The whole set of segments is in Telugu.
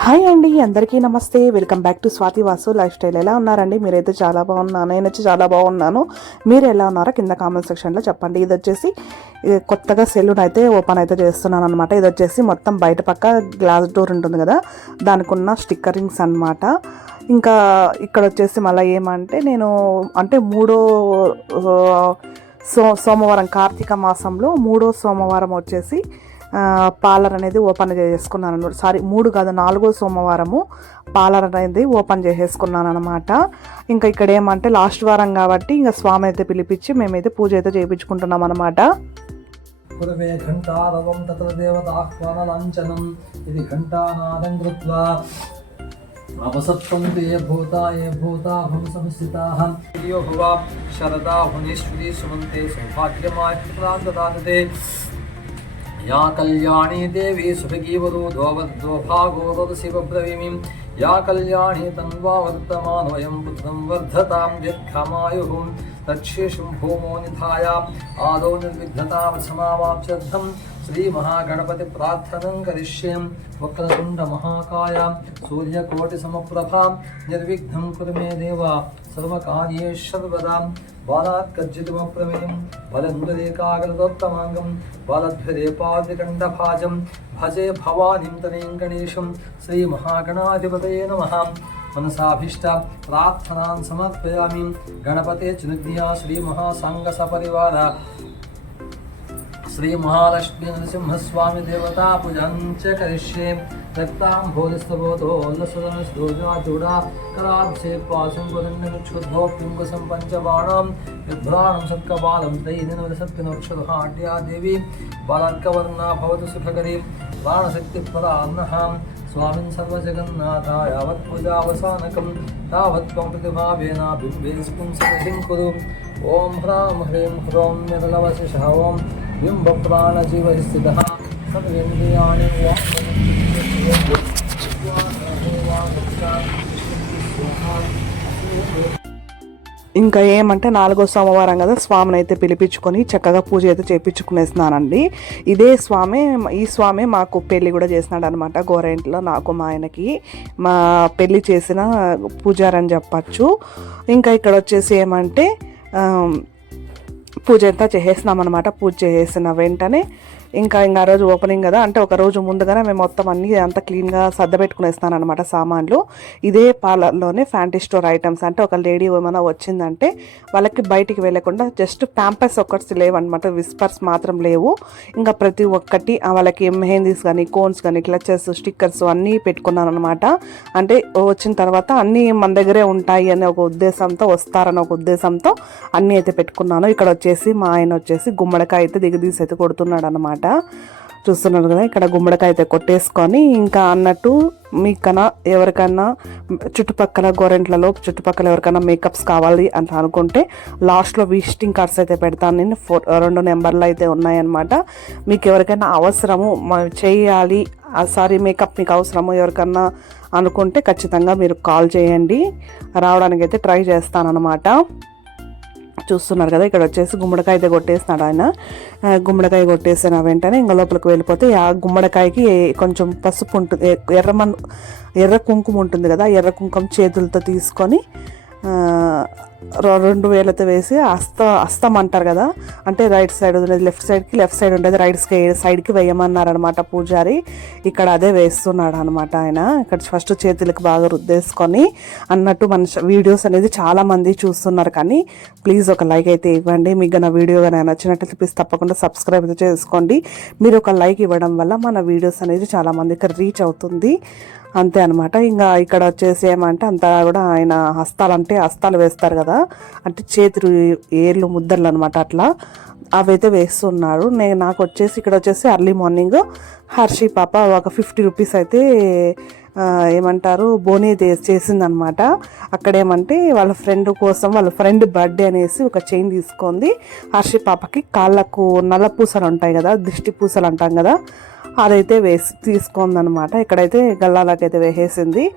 హాయ్ అండి అందరికీ నమస్తే. Welcome back to Swathi Vasu lifestyle. ఎలా ఉన్నారండి? మీరైతే చాలా బాగున్నాను. నేను వచ్చి చాలా బాగున్నాను. మీరు ఎలా ఉన్నారో కింద కామెంట్ సెక్షన్లో చెప్పండి. ఇది వచ్చేసి కొత్తగా సెలూన్ అయితే ఓపెన్ అయితే చేస్తున్నాను అనమాట ఇది వచ్చేసి మొత్తం బయట పక్క గ్లాస్ డోర్ ఉంటుంది కదా దానికి ఉన్న స్టిక్కరింగ్స్ అన్నమాట. ఇంకా ఇక్కడ వచ్చేసి మళ్ళీ ఏమంటే నేను అంటే మూడో సో సోమవారం కార్తీక మాసంలో మూడో సోమవారం వచ్చేసి పార్లర్ అనేది ఓపెన్ చేసుకున్నాను సారీ మూడు కాదు నాలుగో సోమవారము పార్లర్ అనేది ఓపెన్ చేసేసుకున్నాను అనమాట ఇంకా ఇక్కడ ఏమంటే లాస్ట్ వారం కాబట్టి ఇంకా స్వామి అయితే పిలిపించి మేమైతే పూజ అయితే చేయించుకుంటున్నాం అనమాట ఘంటారవం తత్ర దేవతాహ్వాన లాంఛనం ఇది ఘంటానాదం కృత్వా. ఏ భూత ఏ శరదా సుమంతే या कल्याणी देवी सुभगीवरो दोवद्दो भागो वदसि ब्रवीमिं या कल्याणी तन्वा वर्तमानोऽयं पुत्रं वर्धतां दीर्घमायुः। तच्छेषं भूमो निधाय आदौ निर्विघ्नतां समावाप्स्यर्थं श्रीमहागणपतिप्रार्थनं करिष्ये वक्रतुण्डमहाकाय सूर्यकोटिसमप्रभा। निर्विघ्नं कुरु मे देव। బాలాత్ కజ్జితమప్రమేయం బలముదరేకాగ్రతోత్తమాంగం బలధ్వరేపాదికండభాజం భజే భవానిం తనయం గణేశం శ్రీ మహాగణాధిపతయే నమ మనసాభిష్ట ప్రార్థనాన్ సమర్పయామి గణపతే చినుజ్ఞా శ్రీ మహాసాంగ సపరివార नरसिंहस्वामी देवता पूजां च करिष्ये। रक्ताम्भोधिस्तबोधोल्लसदनस्तोजा कराब्से पाशं वदन्नक्षुद्धो पिङ्गसं पञ्चबाणां बिभ्राणं सत्कपालं देवी भवतु सुखकरी प्राणशक्तिप्रदा अन्नहां स्वामिन् सर्वजगन्नाथा तावत् कुरु। ॐ ह्रां ह्रीं ह्रौं निर्लवशिषः। ॐ ఇంకా ఏమంటే నాలుగో సోమవారం కదా స్వామిని అయితే పిలిపించుకొని చక్కగా పూజ అయితే చేపించుకునేస్తున్నానండి ఇదే స్వామి ఈ స్వామి మాకు పెళ్ళి కూడా చేసినాడు అనమాట గోరెంట్లో నాకు మా ఆయనకి. మా పెళ్ళి చేసిన పూజారని చెప్పచ్చు. ఇంకా ఇక్కడ వచ్చేసి ఏమంటే పూజ అంతా చేసేసినాం అనమాట పూజ చేసిన వెంటనే ఇంకా ఇంకా ఆ రోజు ఓపెనింగ్ కదా అంటే ఒక రోజు ముందుగానే మేము మొత్తం అన్ని అంతా క్లీన్గా సర్ద అనమాట సామాన్లు. ఇదే పార్లర్లోనే ఫ్యాంటీ స్టోర్ ఐటమ్స్ అంటే ఒక లేడీ ఏమైనా వచ్చిందంటే వాళ్ళకి బయటికి వెళ్ళకుండా జస్ట్ ప్యాంపర్స్ ఒక్కటి లేవన్నమాట విస్పర్స్ మాత్రం లేవు. ఇంకా ప్రతి ఒక్కటి వాళ్ళకి మెహందీస్ కానీ కోన్స్ కానీ క్లచెస్ స్టిక్కర్స్ అన్నీ పెట్టుకున్నాను అనమాట అంటే వచ్చిన తర్వాత అన్నీ మన దగ్గరే ఉంటాయి అనే ఒక ఉద్దేశంతో వస్తారని ఒక ఉద్దేశంతో అన్నీ అయితే పెట్టుకున్నాను. ఇక్కడ వచ్చేసి మా ఆయన వచ్చేసి గుమ్మడికాయ అయితే దిగదీసి అయితే కొడుతున్నాడు అనమాట చూస్తున్నారు కదా ఇక్కడ గుమ్మడికాయ అయితే కొట్టేసుకొని ఇంకా అన్నట్టు మీకన్నా ఎవరికన్నా చుట్టుపక్కల గోరెంట్లలో చుట్టుపక్కల ఎవరికైనా మేకప్స్ కావాలి అని అనుకుంటే లాస్ట్లో విజిటింగ్ కార్డ్స్ అయితే పెడతాను నేను. ఫో రెండు నెంబర్లు అయితే ఉన్నాయన్నమాట. మీకు ఎవరికైనా అవసరము చేయాలి చేయాలి సారీ మేకప్ మీకు అవసరము ఎవరికన్నా అనుకుంటే ఖచ్చితంగా మీరు కాల్ చేయండి. రావడానికి అయితే ట్రై చేస్తానన్నమాట. చూస్తున్నారు కదా ఇక్కడ వచ్చేసి గుమ్మడికాయ అయితే కొట్టేస్తున్నాడు ఆయన. గుమ్మడికాయ కొట్టేసిన వెంటనే ఇంకా లోపలికి వెళ్ళిపోతే ఆ గుమ్మడికాయకి కొంచెం పసుపు ఉంటుంది ఎ- ఎర్రమన్ ఎర్ర కుంకుమ ఉంటుంది కదా ఎర్ర కుంకుమ చేతులతో తీసుకొని రెండు వేలతో వేసి అస్త అస్తం అంటారు కదా. అంటే రైట్ సైడ్ లెఫ్ట్ సైడ్కి లెఫ్ట్ సైడ్ ఉండేది రైట్ సైడ్కి వేయమన్నారు అనమాట పూజారి. ఇక్కడ అదే వేస్తున్నాడు అనమాట ఆయన. ఇక్కడ ఫస్ట్ చేతులకు బాగా రుద్దేసుకొని అన్నట్టు మన వీడియోస్ అనేది చాలామంది చూస్తున్నారు. కానీ ప్లీజ్ ఒక లైక్ అయితే ఇవ్వండి. మీకు నా వీడియో కానీ నచ్చినట్లయితే ప్లీజ్ తప్పకుండా సబ్స్క్రైబ్ చేసుకోండి. మీరు ఒక లైక్ ఇవ్వడం వల్ల మన వీడియోస్ అనేది చాలామంది రీచ్ అవుతుంది. అంతే అనమాట ఇంకా ఇక్కడ వచ్చేసి ఏమంటే అంతా కూడా ఆయన హస్తాలు అంటే హస్తాలు వేస్తారు కదా. అంటే చేతులు ఏర్లు ముద్దలు అనమాట అట్లా. అవైతే వేస్తున్నారు. నేను నాకు వచ్చేసి ఇక్కడ వచ్చేసి అర్లీ మార్నింగ్ హర్షి పాప ఒక ఫిఫ్టీ రూపీస్ అయితే ఏమంటారు బోనీ చేసిందనమాట అక్కడ ఏమంటే వాళ్ళ ఫ్రెండ్ కోసం వాళ్ళ ఫ్రెండ్ బర్త్డే అనేసి ఒక చైన్ తీసుకుంది. హర్షి పాపకి కాళ్ళకు నల్ల పూసలు ఉంటాయి కదా దిష్టి పూసలు అంటాం కదా. అదైతే వేసి తీసుకుందనమాట. ఇక్కడైతే గల్లాలకైతే వేసేసింది.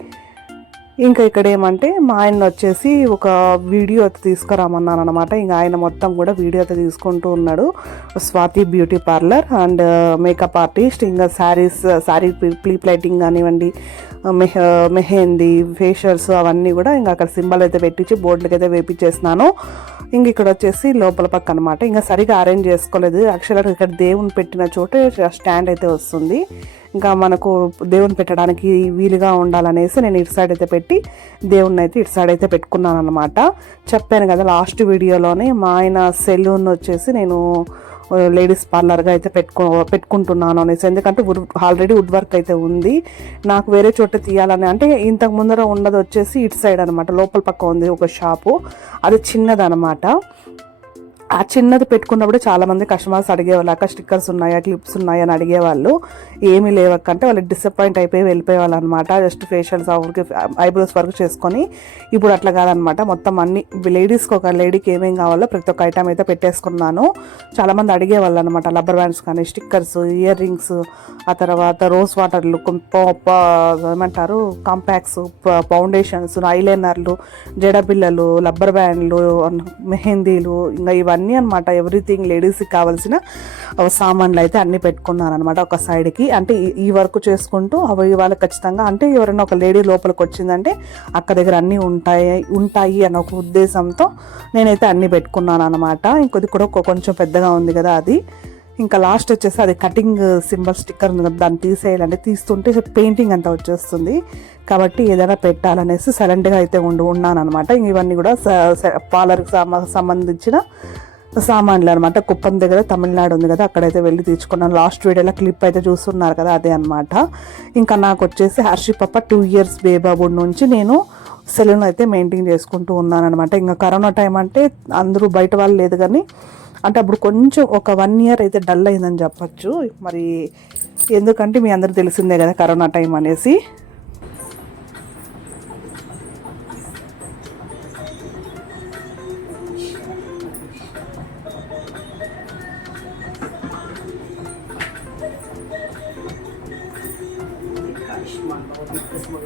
ఇంకా ఇక్కడ ఏమంటే మా ఆయన వచ్చేసి ఒక వీడియో అయితే తీసుకురామన్నాను అనమాట ఇంకా ఆయన మొత్తం కూడా వీడియో అయితే తీసుకుంటూ ఉన్నాడు. Swathi beauty parlour and makeup artist ఇంకా శారీస్ శారీ ప్లీప్ లైటింగ్ కానివ్వండి మెహ మెహందీ ఫేషియల్స్ అవన్నీ కూడా ఇంకా అక్కడ సింబల్ అయితే పెట్టించి బోర్డులకి అయితే వేపించేసినాను ఇంక ఇక్కడ వచ్చేసి లోపల పక్క అనమాట ఇంకా సరిగా అరేంజ్ చేసుకోలేదు. యాక్చువల్గా ఇక్కడ దేవుని పెట్టిన చోట స్టాండ్ అయితే వస్తుంది. ఇంకా మనకు దేవుని పెట్టడానికి వీలుగా ఉండాలనేసి నేను ఇటు సైడ్ అయితే పెట్టి దేవుణ్ణి అయితే ఇటు సైడ్ అయితే పెట్టుకున్నాను అనమాట చెప్పాను కదా లాస్ట్ వీడియోలోనే మా ఆయన సెలూన్ వచ్చేసి నేను లేడీస్ పార్లర్గా అయితే పెట్టుకో పెట్టుకుంటున్నాను అనేసి. ఎందుకంటే వుడ్ ఆల్రెడీ వుడ్ వర్క్ అయితే ఉంది. నాకు వేరే చోట తీయాలని అంటే ఇంతకు ముందర ఉన్నది వచ్చేసి ఇటు సైడ్ అనమాట లోపల పక్క ఉంది ఒక షాపు అది చిన్నదనమాట ఆ చిన్నది పెట్టుకున్నప్పుడు చాలా మంది కస్టమర్స్ అడిగేవాళ్ళు అక్క స్టిక్కర్స్ ఉన్నాయా క్లిప్స్ ఉన్నాయా? అని అడిగేవాళ్ళు. ఏమీ లేవక్కంటే వాళ్ళు డిసప్పాయింట్ అయిపోయి వెళ్ళిపోయేవాళ్ళు అనమాట జస్ట్ ఫేషియల్స్ అవరికి ఐబ్రోస్ వర్క్ చేసుకొని ఇప్పుడు అట్లా కాదనమాట మొత్తం అన్ని లేడీస్కి ఒక లేడీకి ఏమేం కావాలో ప్రతి ఒక్క ఐటమ్ అయితే పెట్టేసుకున్నాను. చాలా మంది అడిగేవాళ్ళు అనమాట రబ్బర్ బ్యాండ్స్ కానీ స్టిక్కర్స్ ఇయర్ రింగ్స్ ఆ తర్వాత రోజ్ వాటర్లు ఏమంటారు కాంపాక్స్ ఫౌండేషన్స్ ఐలైనర్లు జడబిల్లలు రబ్బర్ బ్యాండ్లు మెహందీలు ఇంకా ఇవన్నీ అనమాట ఎవ్రీథింగ్ లేడీస్కి కావాల్సిన సామాన్లు అయితే అన్నీ పెట్టుకున్నాను అనమాట ఒక సైడ్కి అంటే ఈ- వర్క్ చేసుకుంటూ అవి వాళ్ళకి ఖచ్చితంగా అంటే ఎవరైనా ఒక లేడీ లోపలికి వచ్చిందంటే అక్క దగ్గర అన్నీ ఉంటాయి ఉంటాయి అన్న ఒక ఉద్దేశంతో నేనైతే అన్నీ పెట్టుకున్నాను అనమాట ఇంకొద్ది కూడా కొంచెం పెద్దగా ఉంది కదా అది. ఇంకా లాస్ట్ వచ్చేసి అది కటింగ్ సింబల్ స్టిక్కర్ ఉంది కదా దాన్ని తీసేయాలంటే తీస్తుంటే పెయింటింగ్ అంతా వచ్చేస్తుంది. కాబట్టి ఏదైనా పెట్టాలనేసి సైలెంట్గా అయితే ఉండి ఉన్నాను అనమాట ఇవన్నీ కూడా పార్లర్కి సంబంధించిన సామాన్లు అనమాట కుప్పం దగ్గర తమిళనాడు ఉంది కదా అక్కడైతే వెళ్ళి తీర్చుకున్నాను. లాస్ట్ వీడియోలో క్లిప్ అయితే చూస్తున్నారు కదా అదే అనమాట ఇంకా నాకు వచ్చేసి హర్షి పప్ప టూ ఇయర్స్ బేబాబు నుంచి నేను సెలూన్ అయితే మెయింటైన్ చేసుకుంటూ ఉన్నాను అనమాట ఇంకా కరోనా టైం అంటే అందరూ బయట వాళ్ళు లేదు కానీ అంటే అప్పుడు కొంచెం ఒక వన్ ఇయర్ అయితే డల్ అయిందని చెప్పచ్చు. మరి ఎందుకంటే మీ అందరికి తెలిసిందే కదా కరోనా టైం అనేసి.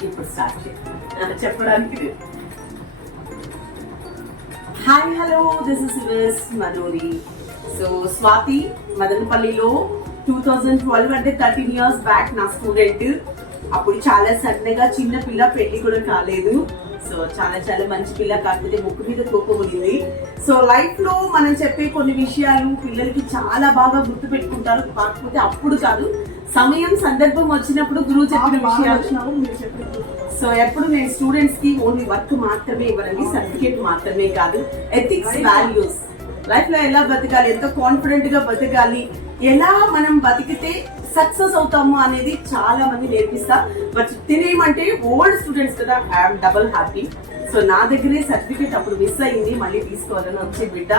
ఇప్పుడు స్టార్ట్ చెప్పడానికి hi hello this is yours Manori so Swathi మదనపల్లిలో టూ థౌజండ్ ట్వెల్వ్ అంటే థర్టీన్ ఇయర్స్ బ్యాక్ నా స్టూడెంట్ అప్పుడు చాలా సన్నగా చిన్న పిల్ల పెళ్ళి కూడా కాలేదు. సో చాలా చాలా మంచి పిల్ల కాకపోతే ముక్కు మీద కోపం ఉంది సో లైఫ్లో మనం చెప్పే కొన్ని విషయాలు పిల్లలకి చాలా బాగా గుర్తు పెట్టుకుంటారు. కాకపోతే అప్పుడు కాదు సమయం సందర్భం వచ్చినప్పుడు గురువు చెప్పిన విషయాలు. సో ఎప్పుడు నేను స్టూడెంట్స్కి ఓన్లీ వర్క్ మాత్రమే ఇవ్వరండి సర్టిఫికేట్ మాత్రమే కాదు ఎథిక్స్ వాల్యూస్ లైఫ్లో ఎలా బతకాలి ఎంత కాన్ఫిడెంట్గా బతకాలి ఎలా మనం బతికితే సక్సెస్ అవుతాము అనేది చాలా మంది నేర్పిస్తా. బట్ తినేయమంటే ఓల్డ్ స్టూడెంట్స్ కదా ఐఎమ్ డబుల్ హ్యాపీ సో నా దగ్గరే సర్టిఫికేట్ అప్పుడు మిస్ అయింది మళ్ళీ తీసుకోవాలని వచ్చి బిడ్డ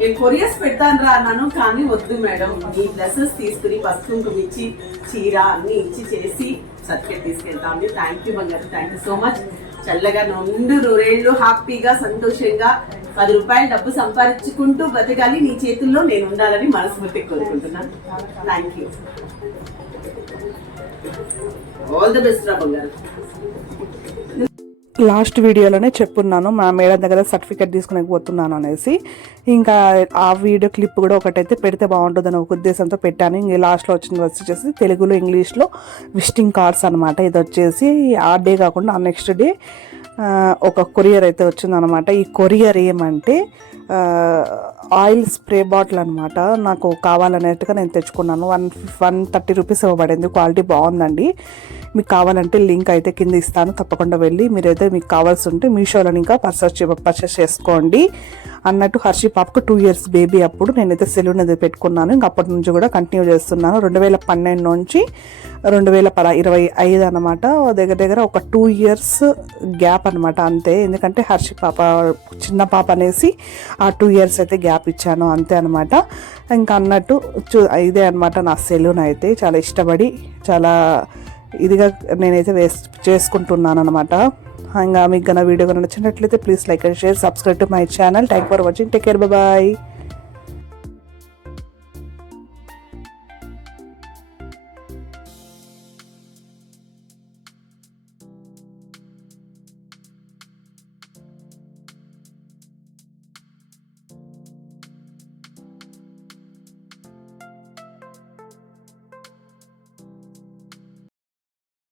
నేను కొరియర్స్ పెడతాను రా అన్నాను. కానీ వద్దు మేడం మీ డ్రెస్సెస్ తీసుకుని పసుపు ఇచ్చి చీర అన్ని ఇచ్చి చేసి సర్టిఫికేట్ తీసుకెళ్తాను థ్యాంక్ యూ బంగారు. థ్యాంక్ యూ సో మచ్ చల్లగా నుండు నూరేళ్ళు హ్యాపీగా సంతోషంగా పది రూపాయలు డబ్బు సంపాదించుకుంటూ బ్రతకాలి నీ చేతుల్లో నేను ఉండాలని మనస్ఫూర్తి కోరుకుంటున్నాను thank you all the best రా బంగారు. లాస్ట్ వీడియోలోనే చెప్పున్నాను మా మేడం దగ్గర సర్టిఫికేట్ తీసుకునే పోతున్నాను అనేసి. ఇంకా ఆ వీడియో క్లిప్ కూడా ఒకటైతే పెడితే బాగుంటుందని ఒక ఉద్దేశంతో పెట్టాను. ఇంక లాస్ట్లో వచ్చిన వచ్చేసి తెలుగులో ఇంగ్లీష్లో విజిటింగ్ కార్డ్స్ అనమాట ఇది వచ్చేసి ఆ డే కాకుండా ఆ నెక్స్ట్ డే ఒక కొరియర్ అయితే వచ్చిందనమాట ఈ కొరియర్ ఏమంటే ఆయిల్ స్ప్రే బాటిల్ అనమాట నాకు కావాలనేట్టుగా నేను తెచ్చుకున్నాను. వన్ వన్ థర్టీ రూపీస్ ఇవ్వబడింది క్వాలిటీ బాగుందండి. మీకు కావాలంటే లింక్ అయితే కింద ఇస్తాను. తప్పకుండా వెళ్ళి మీరైతే మీకు కావాల్సి ఉంటే మీషోలో ఇంకా పర్చేస్ పర్చేస్ చేసుకోండి. అన్నట్టు హర్షి పాపకు టూ ఇయర్స్ బేబీ అప్పుడు నేనైతే సెలూన్ అది పెట్టుకున్నాను. ఇంకా అప్పటి నుంచి కూడా కంటిన్యూ చేస్తున్నాను. రెండు వేల పన్నెండు నుంచి రెండు వేల పద ఇరవై ఐదు అనమాట దగ్గర దగ్గర ఒక టూ ఇయర్స్ గ్యాప్ అనమాట అంతే. ఎందుకంటే హర్షి పాప చిన్న పాప అనేసి ఆ టూ ఇయర్స్ అయితే గ్యాప్ ఇచ్చాను అంతే అనమాట ఇంకా అన్నట్టు చూ ఇదే అనమాట నా సెలూన్ అయితే. చాలా ఇష్టపడి చాలా ఇదిగా నేనైతే వేస్ చేసుకుంటున్నాను అనమాట ఇంకా మీకు గన వీడియో కనుక నచ్చినట్లయితే please like and share subscribe to my channel. Thank for watching. Take care. Bye.